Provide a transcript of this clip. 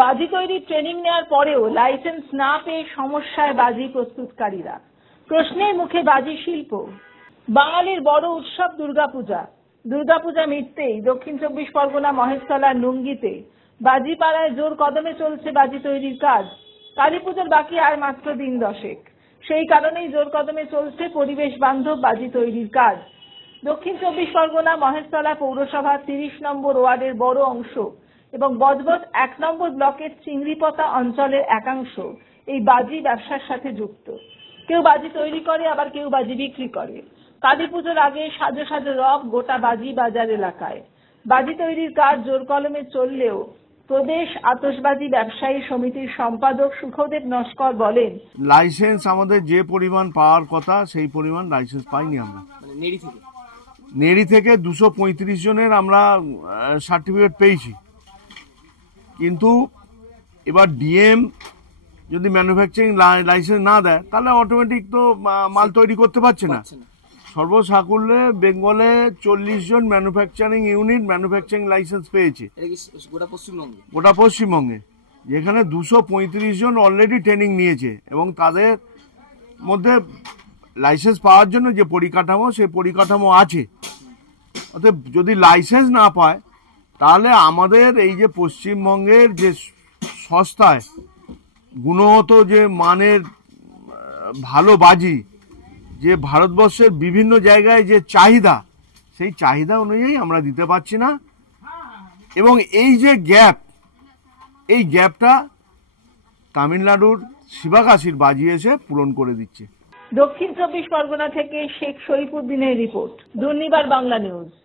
বাজি তৈরির ট্রেনিং নেওয়ার পরেও লাইসেন্স না পেয়ে সমস্যায় বাজি প্রস্তুতকারীরা। প্রশ্নের মুখে বাজি শিল্প। বাঙালির বড় উৎসব দুর্গাপূজা। দুর্গাপূজা মিটতেই দক্ষিণ 24 পরগনা মহেশতলার নুঙ্গিতে বাজিপাড়ায় জোর কদমে চলছে বাজি তৈরির কাজ। কালীপুজোর বাকি আর মাত্র দিন 10। সেই কারণেই জোর কদমে চলছে পরিবেশ বান্ধব বাজি তৈরির কাজ। দক্ষিণ 24 পরগনা মহেশতলা পৌরসভার 30 নম্বর ওয়ার্ডের বড় অংশ এবং বজবজ 1 নম্বর ব্লকের চিংড়িপোতা অঞ্চলের একাংশ এই বাজি ব্যবসার সাথে যুক্ত। কেউ বাজি তৈরি করে, আবার কেউ বাজি বিক্রি করে। কালীপুজোর আগে সাজো সাজো রব গোটা বাজি বাজার এলাকায়। বাজি তৈরির কাজ জোর কলমে চললেও প্রদেশ আতশবাজি ব্যবসায়ী সমিতির সম্পাদক সুখদেব নস্কর বলেন, লাইসেন্স আমাদের যে পরিমাণ পাওয়ার কথা সেই পরিমাণ লাইসেন্স পাইনি আমরা। নেড়ি থেকে 235 জনের আমরা সার্টিফিকেট পেয়েছি, কিন্তু এবার ডিএম যদি ম্যানুফ্যাকচারিং লাইসেন্স না দেয় তাহলে অটোমেটিক তো মাল তৈরি করতে পারছে না। সর্বসাকুল্যে বেঙ্গলে 40 জন ম্যানুফ্যাকচারিং ইউনিট ম্যানুফ্যাকচারিং লাইসেন্স পেয়েছে গোটা পশ্চিমবঙ্গে, যেখানে 235 জন অলরেডি ট্রেনিং নিয়েছে এবং তাদের মধ্যে লাইসেন্স পাওয়ার জন্য যে পরিকাঠামো সেই পরিকাঠামো আছে। অতএব যদি লাইসেন্স না পায় তাহলে আমাদের এই যে পশ্চিমবঙ্গের যে সস্তায় গুণগত যে মানের ভালো বাজি, যে ভারতবর্ষের বিভিন্ন জায়গায় যে চাহিদা, সেই চাহিদা অনুযায়ী আমরা দিতে পারছি না। এবং এই যে গ্যাপ, এই গ্যাপটা তামিলনাড়ুর শিবাকাশির বাজি এসে পূরণ করে দিচ্ছে। দক্ষিণ 24 পরগনা থেকে শেখ শরীফুদ্দিনের রিপোর্ট, দুর্নিবার বাংলা নিউজ।